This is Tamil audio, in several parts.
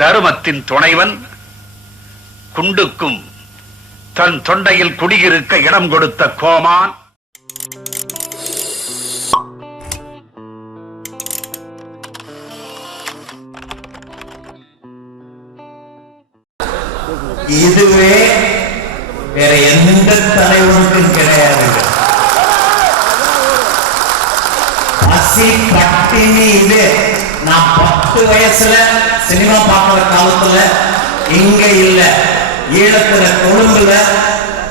தருமத்தின் துணைவன் குண்டுக்கும் தன் தொண்டையில் குடியிருக்க இடம் கொடுத்த கோமான். இதுவே வேற எந்த தலைவனுக்கும் கிடையாது. பசி பட்டினி இது நான் பத்து வயசுல சினிமா பார்க்கிற காலத்துல இங்க இல்ல. ஈழத்துல கொழும்புல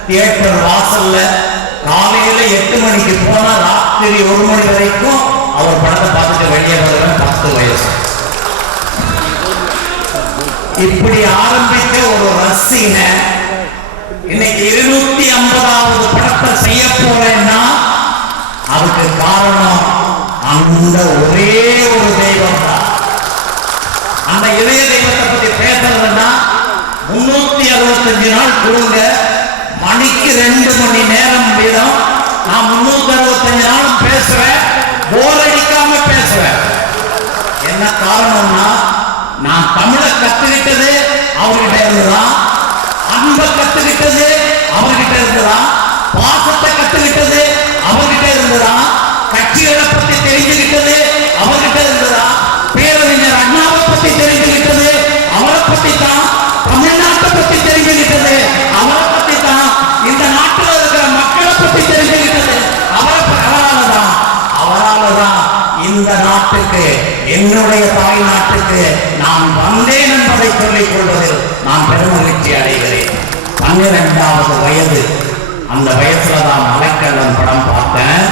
தியேட்டர் வாசல்ல காலையில எட்டு மணிக்கு போனா ராத்திரி ஒரு மணி வரைக்கும் அவர் படத்தை பார்த்துட்டு வெளியே வர பத்து வயசு இப்படி ஆரம்பித்த ஒரு ரசிகன இன்னைக்கு இருநூத்தி ஐம்பதாவது படத்தை செய்ய போறேன்னா அதுக்கு காரணம் அந்த ஒரே ஒரு தெய்வம் தான் அந்த இதய தெய்வத்தை பத்தி பேசுறதுன்னா முன்னூத்தி அறுபத்தஞ்சு நாள் கொடுங்க. மணிக்கு ரெண்டு மணி நேரம் வீதம். நான் முன்னூத்தி அறுபத்தஞ்சு நாளும் பேசுறேன். போர் அடிக்காம பேசுறேன். என்ன காரணம்னா நான் தமிழை கத்துக்கிட்டது அவர்கிட்ட இருந்துதான். அன்பை கத்துக்கிட்டது அவர்கிட்ட இருந்துதான். பாசத்தை கத்துக்கிட்டது அவர்கிட்ட இருந்துதான். கட்சிகளை பத்தி தெரிஞ்சுக்கிட்டது அவர்கிட்ட இருந்துதான். பேரறிஞர் அண்ணாவை பத்தி தெரிஞ்சுக்கிட்டது அவரை பத்தி தான் தமிழ்நாட்டை பத்தி தெரிஞ்சுக்கிட்டது அவரை பத்தி தான் இந்த நாட்டில் இருக்கிற மக்களை பத்தி விட்டது அவரை அவரால் தான் அவரால் தான் இந்த நாட்டுக்கு என்னுடைய தாய் நாட்டுக்கு நான் வந்தேன் என்பதை சொல்லிக் கொள்வதில் நான் பெருமகிழ்ச்சி அடைகிறேன். பன்னிரெண்டாவது வயது. அந்த வயசுல தான் மலைக்கள்ளன் படம் பார்த்தேன்.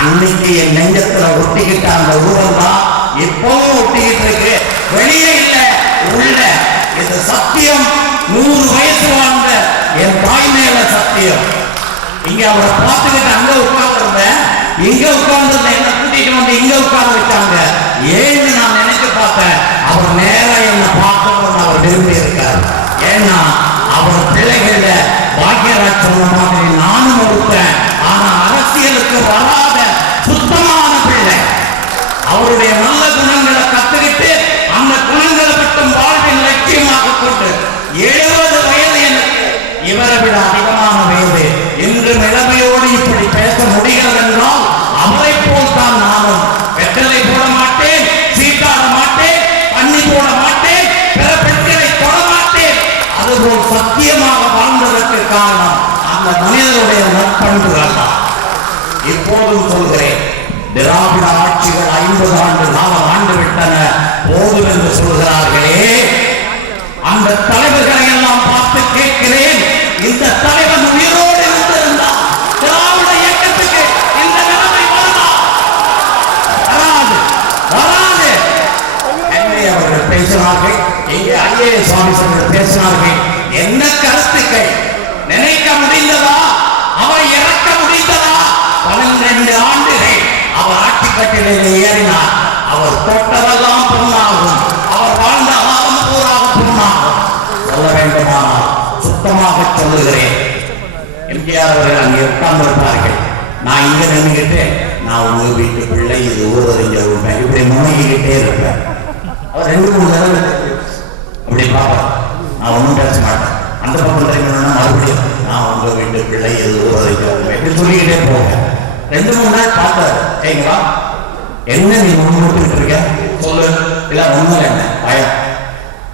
அன்னைக்கு என் நெஞ்சத்துல ஒட்டிக்கிட்ட அந்த உருவம் தான் இப்பவும் ஒட்டிக்கிட்டு இருக்கு வெளியே இல்ல உள்ள. இது சத்தியம் நூறு வயசு வாழ்ந்த என் தாய் மேல சத்தியம். இங்க அவரை பார்த்துக்கிட்டு அங்க உட்கார்ந்து இருந்தேன் இங்க உட்கார்ந்து என்ன கூட்டிட்டு வந்து இங்க உட்கார்ந்து வச்சாங்க. ஏன்னு நான் நினைச்சு பார்த்தேன் அவர் நேரா என்ன பார்க்கணும்னு அவர் விரும்பி இருக்கார் ஏன்னா அவர் பிள்ளைகள பாக்கியராஜ் சொன்ன மாதிரி நானும் ஒருத்தன் ஆனா அரசியலுக்கு வராத சுத்தமா அவருடைய நல்ல குணங்களை கத்துக்கிட்டு அந்த குணங்களை மட்டும் வாழ்வின் லட்சியமாக கொண்டு எழுபது வயது எனக்கு இவரை விட அதிகமான வயது. என்று நிலைமையோடு இப்படி பேச முடிகிறது என்றால் அவரை போல் தான் நானும். வெற்றலை போட மாட்டேன் சீட்டாட மாட்டேன் பண்ணி போட மாட்டேன் பிற பெண்களை தொட மாட்டேன். அதுபோல் சத்தியமாக வாழ்ந்ததற்கு காரணம் அந்த மனிதனுடைய நற்பண்புகள் தான் இப்போதும் சொல்கிறேன் திராவிட ஆட்சிகள் ஐம்பது ஆண்டு காலம் ஆண்டு விட்டன. போதும் என்று சொல்கிறார்களே அந்த தலைவர்களை எல்லாம் பார்த்து கேட்கிறேன். இந்த தலைவன் உயிரோடு இருந்திருந்தார் திராவிட இயக்கத்துக்கு இந்த நிலைமை வருமா? வராது வராது. என்னை அவர்கள் பேசினார்கள் எங்கே ஐஏஎஸ் ஆபீசர்கள் பேசினார்கள். என்ன கருத்துக்கள்? நினைக்க முடிந்ததா? அவர் இறக்க முடிந்ததா? பன்னிரண்டு ஆண்டுகள் அவர் ஆட்சி கட்டிலே ஏறினார். அவர் தொட்டதெல்லாம் பொண்ணாகும் அவர் வாழ்ந்த காலம் பூராக பொண்ணாகும் சொல்ல வேண்டுமானால் சுத்தமாக சொல்லுகிறேன். எம்ஜிஆர் அவர்கள் அங்கே உட்கார்ந்திருப்பார்கள். நான் இங்க நின்றுகிட்டு நான் உங்க வீட்டு பிள்ளை இது ஊரறிஞ்ச உண்மை இப்படி முனைகிட்டே இருப்பேன். அவர் ரெண்டு மூணு தடவை அப்படி பார்ப்பேன் நான் ஒன்றும் பேச மாட்டேன். அந்த பக்கம் திரும்பினா மறுபடியும் நான் உங்க வீட்டு பிள்ளை இது ஊரறிஞ்ச உண்மை இப்படி சொல்லிக்கிட்டே போவேன். ரெண்டு மூணு நாள் பார்த்தாரு. சரிங்களா என்ன நீ முன்னுட்டு இருக்க? சொல்லு. இல்ல ஒண்ணும் என்ன? பயம்.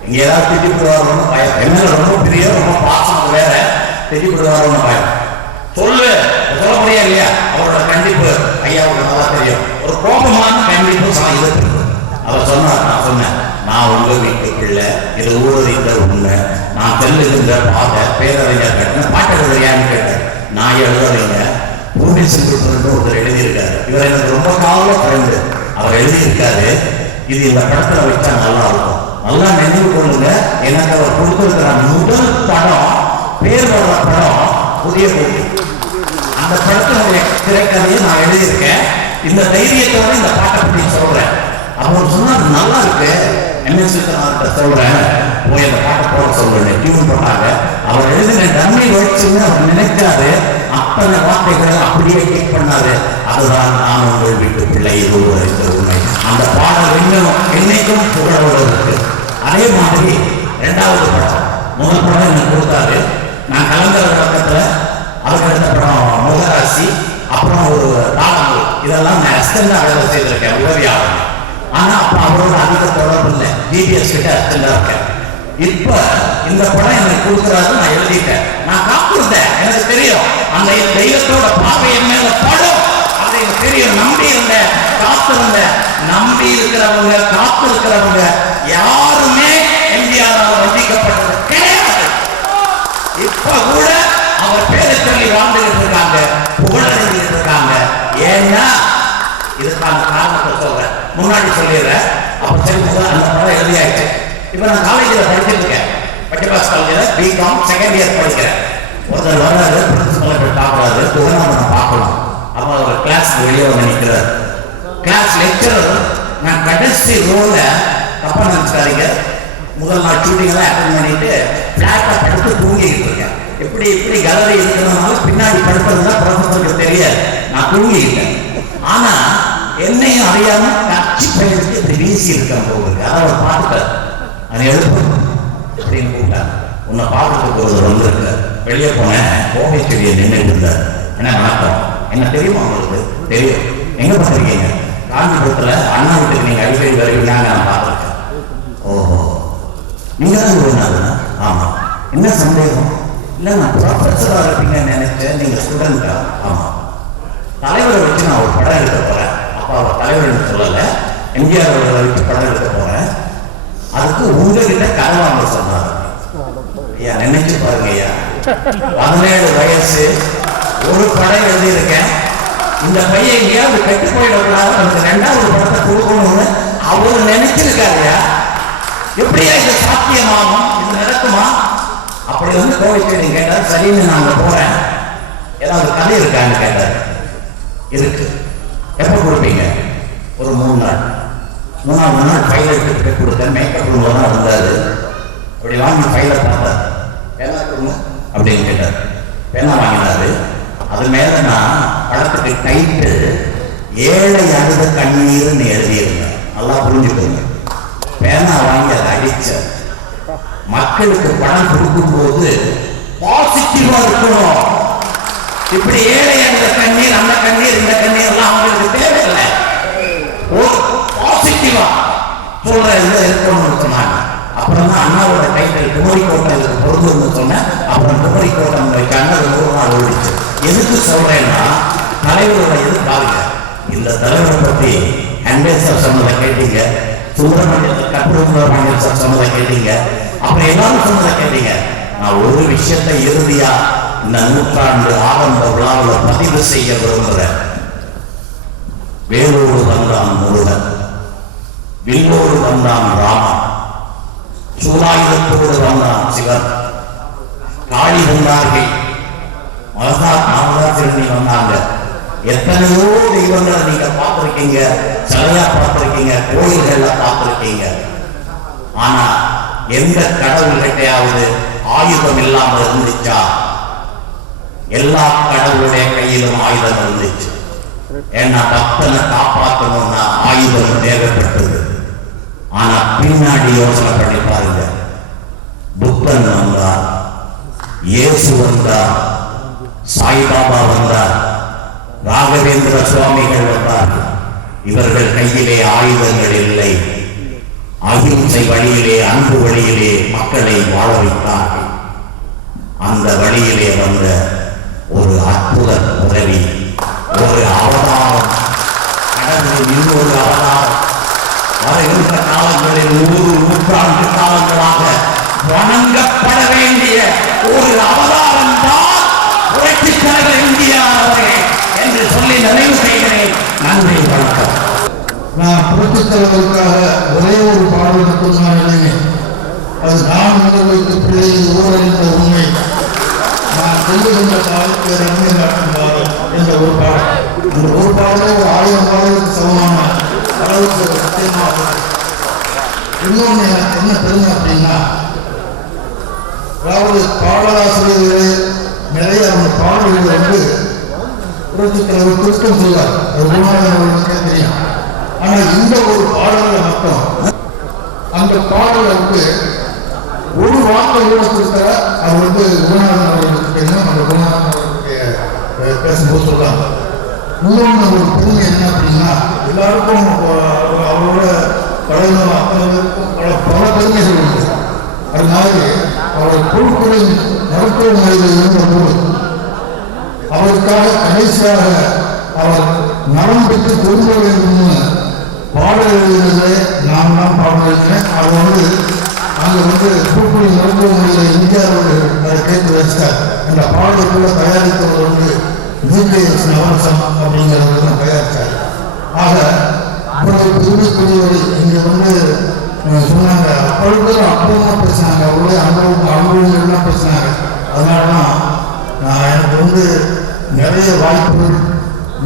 இங்க ஏதாவது திட்டிப்படுவாரோன்னு பயம். என்ன ரொம்ப பெரிய ரொம்ப பாசம் வேற. திட்டிப்படுவாரோன்னு பயம். சொல்லு. சொல்ல முடியாது இல்லையா? அவரோட கண்டிப்பு ஐயாவுக்கு நல்லா தெரியும். ஒரு கோபமான கண்டிப்பு சா- இருக்கு. அவர் சொன்னார் நான் சொன்னேன் நான் உங்க வீட்டு பிள்ளை இது ஊரறிந்த உண்மை நான் செல்லுகின்ற பாதை பேரறிஞர் கட்டின பாட்டு எழுதுறியான்னு கேட்டேன். நான் எழுதுறீங்க. பூமி சென்று ஒருத்தர் எழுதியிருக்காரு. இவர் எனக்கு ரொம்ப காலம் ஃப்ரெண்டு அவர் எழுதியிருக்காரு. இது இந்த படத்துல வச்சா நல்லா இருக்கும். நல்லா நினைவு கொள்ளுங்க. எனக்கு அவர் கொடுத்திருக்கிற முதல் படம் பேர் வர்ற படம் புதிய பூமி அந்த படத்தினுடைய திரைக்கதையை நான் எழுதியிருக்கேன். இந்த தைரியத்தோட இந்த பாட்டை பத்தி சொல்றேன். அவர் சொன்னார் நல்லா இருக்கு. எம்எஸ் விஸ்வநாதர்கிட்ட சொல்றேன். போய் அந்த பாட்டை போட சொல்றேன் டியூன் பண்ணாங்க அவர் எழுதின டம்மி வேர்ட்ஸ்னு அவர் நினைக்காரு அத்தனை வார்த்தைகளை அப்படியே கேட் பண்ணாரு அதுதான் நான் உங்கள் வீட்டு பிள்ளை இது ஒரு உண்மை. அந்த பாடல் இன்னும் என்னைக்கும் புகழோடு இருக்கு. அதே மாதிரி இரண்டாவது படம். முதல் படம் எனக்கு கொடுத்தாரு. நான் கலந்த பக்கத்துல அதுக்கு அடுத்த படம் முகராசி அப்புறம் ஒரு தாளங்கள் இதெல்லாம் நான் அஸ்டண்டா வேலை செய்திருக்கேன் உதவியாளர். ஆனா அப்ப அவரோட அதிக தொடர்பு இல்லை. ஜிபிஎஸ் கிட்ட அஸ்டண்டா இருக்கேன். இப்ப இந்த படம் எனக்கு கொடுக்குறாரு நான் எழுதிட்டேன். நான் காப்பிருந்தேன் எனக்கு தெரியும். அந்த தெய்வத்தோட பார்வை என் மேல படும். அது எனக்கு தெரியும் நம்பி இருந்த காத்திருந்த நம்பி இருக்கிறவங்க காத்து இருக்கிறவங்க யாருமே எம்ஜிஆரால் வந்திக்கப்பட்டது கிடையாது. இப்ப கூட அவர் பேரை சொல்லி வாழ்ந்துகிட்டு இருக்காங்க புகழடைஞ்சிட்டு இருக்காங்க. ஏன்னா இதுக்கான காரணத்தை சொல்றேன். முன்னாடி சொல்லிடுறேன் அப்ப சரி அந்த படம் எழுதியாச்சு. இப்ப நான் காலேஜில் படிச்சிருக்கேன் பட்டிபாஸ் காலேஜில் பிகாம் செகண்ட் இயர் படிக்கிறேன். ஒருத்தர் வர்றாரு பிரின்சிபலை போய் பார்க்கறாரு புகழாமனை பார்க்கணும் அப்ப அவர் கிளாஸ் வெளியே வந்து நிற்கிறார். கிளாஸ் லெக்சரர் நான் கடைசி ரோல தப்பா நினைச்சாருங்க முதல் நாள் ஷூட்டிங் எல்லாம் அட்டன் பண்ணிட்டு பிளாட்டை படுத்து தூங்கிட்டு இருக்கேன். எப்படி எப்படி கேலரி இருக்கிறதுனால பின்னாடி படுத்ததுதான் ப்ரொஃபஸருக்கு தெரியாது. நான் தூங்கிக்கிட்டேன். ஆனா என்னையும் அறியாம கட்சி பயிருக்கு இப்படி வீசி இருக்கேன் போகுது அதை அவர் பார்த்துட்டார். அதை எழுப்பு அப்படின்னு கூப்பிட்டார். உன்னை பார்க்கறதுக்கு ஒருத்தர் வந்திருக்க வெளியே போனேன். கோவை செடியை நின்றுட்டு இருந்தார் என்ன வணக்கம் என்ன தெரியுமா உங்களுக்கு? தெரியும். எங்க பார்த்துருக்கீங்க? காஞ்சிபுரத்துல அண்ணா வீட்டுக்கு நீங்க அடிக்கடி வருவீங்கன்னு நான் பார்த்துருக்கேன். ஓஹோ. நீங்க தான் குருநாதனா ஆமா. என்ன சந்தேகம்? இல்லை நான் ப்ரொஃபஸராக இருப்பீங்கன்னு நினைச்சேன் நீங்க ஸ்டூடெண்டா ஆமா. தலைவரை வச்சு நான் ஒரு படம் எடுக்க போறேன். அப்பாவை தலைவர் தலைவர்னு சொல்லலை. எம்ஜிஆர் அவர்களை வச்சு படம் எடுக்க போறேன். அதுக்கு உங்ககிட்ட கதை வாங்க சொன்னார். ஐயா நினைச்சு பாருங்க ஐயா. பதினேழு வயசு ஒரு படம் எழுதியிருக்கேன். இந்த பையன் எங்கேயாவது கெட்டு போயிடக்கூடாது நமக்கு ரெண்டாவது படத்தை கொடுக்கணும்னு அவர் நினைச்சிருக்காருயா? எப்படியா இது சாத்தியமாகும் இது நடக்குமா? அப்படி வந்து கோவிச்சேரி கேட்டார் சரின்னு நான் அங்க போறேன். ஏதாவது கதை இருக்கான்னு கேட்டார் இருக்கு. எப்போ கொடுப்பீங்க? ஒரு மூணு நாள். மூணாவது நாள் ஃபைல் எடுத்துட்டு போய் கொடுத்தேன். மேக்கப் ரூம்ல தான் இருந்தாரு அப்படி வாங்கி ஃபைலை பார்த்தார் எல்லாருக்கும் கொடுங்க அப்படின்னு கேட்டார். பேனா வாங்கினாரு. அது மேல நான் படத்துக்கு டைட்டு ஏழை அழுத கண்ணீர்னு எழுதியிருந்தேன். நல்லா புரிஞ்சுக்கோங்க. பேனா வாங்கி அதை அடிச்ச மக்களுக்கு பணம் கொடுக்கும் போது பாசிட்டிவா இருக்கணும். இப்படி ஏழை அந்த கண்ணீர் அந்த கண்ணீர் இந்த கண்ணீர் எல்லாம் அவங்களுக்கு தேவையில்லை. பாசிட்டிவா சொல்ற இது இருக்கணும்னு சொன்னாங்க. அப்புறம் தான் அண்ணாவோட டைட்டில் குமரி கோட்டை இதுக்கு பொருந்துன்னு சொன்னேன் அப்புறம் குமரி கோட்டம் வைக்காங்க அது நூறு நாள் ஓடிச்சு. எதுக்கு சொல்றேன்னா தலைவரோட இது பாருங்க இந்த தலைவரை பத்தி ஹண்டேஸ் சார் சொன்னதை கேட்டீங்க. சுப்பிரமணியத்தை கற்பூரமணியன் சார் சொன்னதை கேட்டீங்க. அப்புறம் எல்லாரும் சொன்னதை கேட்டீங்க. நான் ஒரு விஷயத்தை இறுதியா இந்த நூற்றாண்டு ஆரம்ப விழாவில் பதிவு செய்ய விரும்புகிறேன். வேலூர் வந்தான் முருகன். வில்லோடு வந்தான் ராமன். ஆயுதத்தோடு வந்தார் சிவன் காளி வந்தார்கள் மகா நாமதாசிரணி வந்தாங்க. எத்தனையோ தெய்வங்களை நீங்க பார்த்திருக்கீங்க. சிலையா பார்த்திருக்கீங்க. கோயில்கள்ல பார்த்திருக்கீங்க. ஆனா எந்த கடவுள்கிட்டையாவது ஆயுதம் இல்லாம இருந்துச்சா? எல்லா கடவுளுடைய கையிலும் ஆயுதம் இருந்துச்சு. ஏன்னா பக்தனை காப்பாற்றணும்னா ஆயுதம் தேவைப்பட்டது. ஆனா பின்னாடி யோசனை பண்ணி பாருங்க புத்தன் வந்தா இயேசு வந்தார் சாய்பாபா வந்தார் ராகவேந்திர சுவாமிகள் வந்தார். இவர்கள் கையிலே ஆயுதங்கள் இல்லை. அகிம்சை வழியிலே அன்பு வழியிலே மக்களை வாழ வைத்தார்கள். அந்த வழியிலே வந்த ஒரு அற்புத உதவி ஒரு அவதாரம். கடவுளின் இன்னொரு அவதாரம். வருகின்ற காலங்களில் நூறு நூற்றாண்டு காலங்களாக வணங்கப்பட வேண்டிய ஒரு அவதாரம் தான் இந்தியா என்று சொல்லி நிறைவு செய்கிறேன். நன்றி வணக்கம். நான் புரட்சித் ஒரே ஒரு பாடல் எழுதினேன். அது நான் முதல் வைத்த பிள்ளையில் ஊரறிந்த உண்மை. நான் சொல்லுகின்ற பாடல் என்ற ஒரு பாடல். அந்த ஒரு பாடலே ஒரு ஆயிரம் பாடலுக்கு சமமான அளவுக்கு நிச்சயமாக இன்னொன்று எனக்கு என்ன பெருமை அப்படின்னா அதாவது பாடலாசிரியர்களே நிறைய அவங்க பாடல்கள் வந்து புரட்சித் தலைவர் திருத்தம் செய்வார் அது குருநாதன் தெரியும் ஆனா இந்த ஒரு பாடல்ல மட்டும் அந்த பாடலை வந்து ஒரு வார்த்தை கூட கொடுத்தா அது வந்து குருநாதன் அவர்களுக்கு தெரியும் அந்த குருநாதன் அவர்களுக்கு பேசும்போது சொல்றாங்க இன்னொன்று ஒரு பெருமை எல்லாருக்கும் அவரோட பழகணும் அத்தனை பல பெருமை பெருமைகள் அது மாதிரி அவருடைய பொருட்களின் மருத்துவ முறையில் இருந்தபோது அவருக்காக கடைசியாக அவர் நலம் பெற்று திரும்ப வேண்டும்னு பாடல் எழுதினதே நான் தான் பாடல் எழுதினேன். அது வந்து அங்கே வந்து தூக்குடி மருத்துவமனையில் இந்தியாவோடு கேட்டு வச்சார். அந்த பாடலை கூட தயாரித்தவர் வந்து நியூக்ளியஸ் நவரசம் அப்படிங்கிறவர் தான் தயாரித்தார் ஆக அவ்வளவு இங்கே வந்து சொன்னாங்க அப்பொழுது பேசினாங்க அனுபவம் அனுபவங்கள்லாம் பேசினாங்க அதனால தான் நான் எனக்கு வந்து நிறைய வாய்ப்புகள்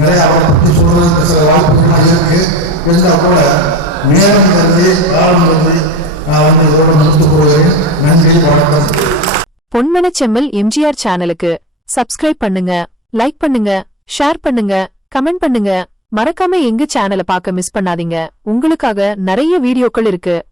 நிறைய அவரை பற்றி சொல்றதுக்கு சில வாய்ப்புகள்லாம் இருக்கு. இருந்தால் கூட நேரம் காலம் நான் வந்து இதோட கொள்கிறேன். நன்றி வணக்கம். பொன்மனச்செம்மல் எம்ஜிஆர் சேனலுக்கு சப்ஸ்கிரைப் பண்ணுங்க லைக் பண்ணுங்க ஷேர் பண்ணுங்க கமெண்ட் பண்ணுங்க. மறக்காம எங்க சேனலை பார்க்க மிஸ் பண்ணாதீங்க. உங்களுக்காக நிறைய வீடியோக்கள் இருக்கு.